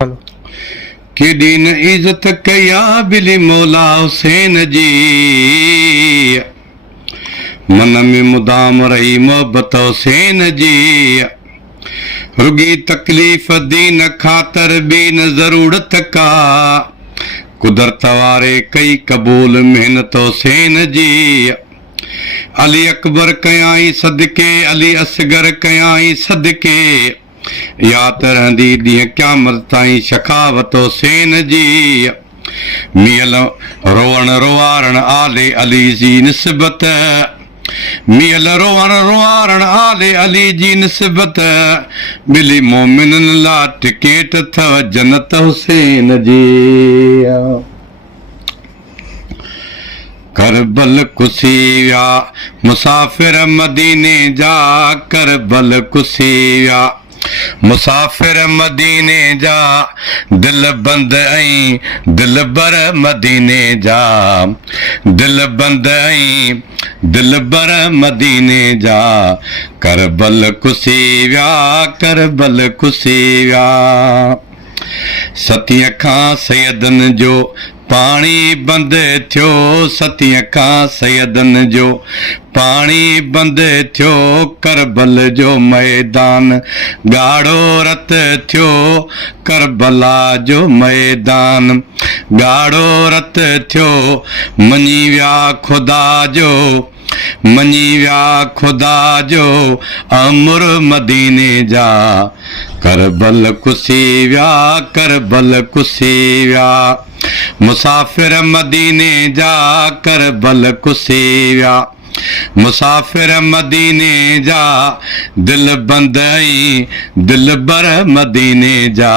केॾी न इज़त कया बिली मौला हुसैन जी, मन में मुदाम रही मोहब्बत हुसैन जी। रुगी तकलीफ़ दीन ख़ातर बि न ज़रूरत का, कुदरत वारे कई क़बूल मेहनत हुसैन जी। अली अकबर कयाई सदके, अली असगर कयाई सदके, याद रहंदी ॾींहं क़यामत ताईं शखावत हुसैन जी। मियल रोअण रोआरण आले अली जी निस्बत, मियल रोअण रोआरण आले अली जी निस्बत, मिली मोमिनन ला टिकेट अथव जन्नत हुसैन जी। करबल कुसी विया मुसाफ़िर मदीने जा, करबल कुसी विया मुसाफ़िर मदीने जा, दिल बंद ऐं दिल बर मदीने जा, दिल बंद ऐं दिल बर मदीने जा। करबल कुसी विया, करबल कुसी विया। सतीअ खां सैयदन जो पाणी बंद थियो, सतीअ खां सैयदन जो पाणी बंद थियो, करबल जो मैदान ॻाढ़ो रत थियो, करबला जो मैदान ॻाढ़ो रत थियो। मञी विया खुदा जो, मञी विया खुदा जो अमर मदीने जा। करबल कुसी विया, करबल कुसी विया मुसाफ़िर मदीने जा, करबल कुसी विया मुसाफ़िर मदीने जा, दिल बंद ऐं दिल बर मदीने जा।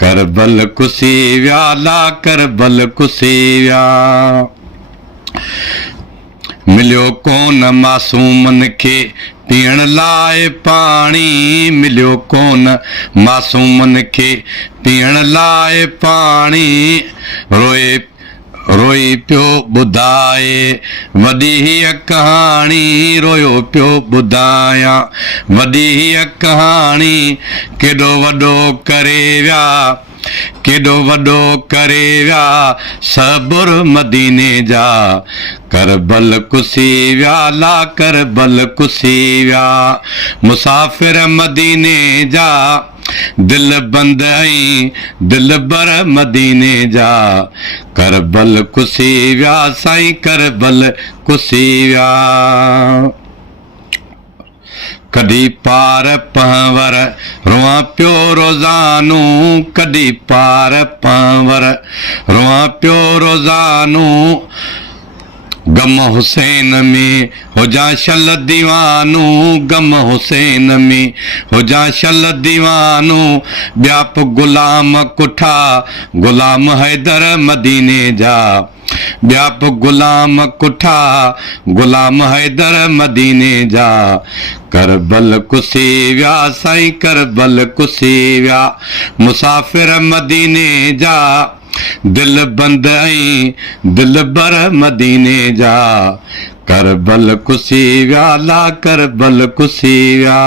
करबल कुसी विया ला, करबल कुसी विया। मिलियो कोन मासूमन खे पीअण लाइ पाणी, मिलियो कोन मासूमन खे पीअण लाइ पाणी, रोए रोई पियो ॿुधाए वॾी हीअ कहाणी, रोयो पियो ॿुधायां वॾी हीअ कहाणी। केॾो वॾो करे विया, केॾो वॾो करे विया सबुर मदीने जा। करबल कुसी विया ला, करबल कुसी विया मुसाफ़िर मदीने जा, दिल बंद ऐं दिल बर मदीने जा। करबल कुसी विया साईं, करबल कुसी विया। कॾहिं पार पहवर रोआं पियो रोज़ानू, कॾहिं पार पहवर रोआं पियो रोज़ानू, गम हुसैन में हुजां शल दीवानू, गम हुसैन में हुजां शल दीवानू। ॿिया बि ग़ुलाम कुठा, ग़ुलाम हैदर मदीने जा, ॿिया बि ग़ुलाम कुठा, ग़ुलाम हैदर मदीने जा। करबल कुसी विया साईं, करबल कुसी विया मुसाफ़िर मदीने जा, दिल बंद ऐं दिल बर मदीने जा। करबल कुसी विया ला, करबल कुसी विया।